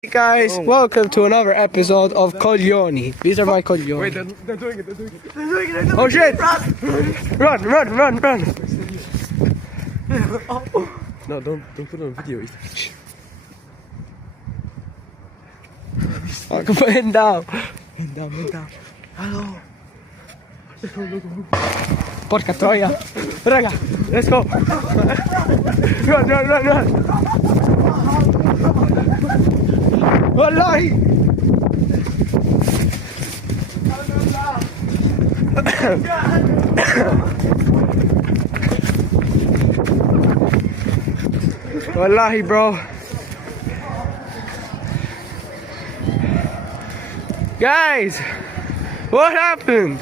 Hey guys, welcome to another episode of Coglioni. These are my coglioni. Wait, they're doing it. Oh shit! Run! No, don't put it on video. I can put him down. Down. Hello. Porca troia. Raga, let's go. Run. Wallahi. Wallahi, bro. Guys, what happened?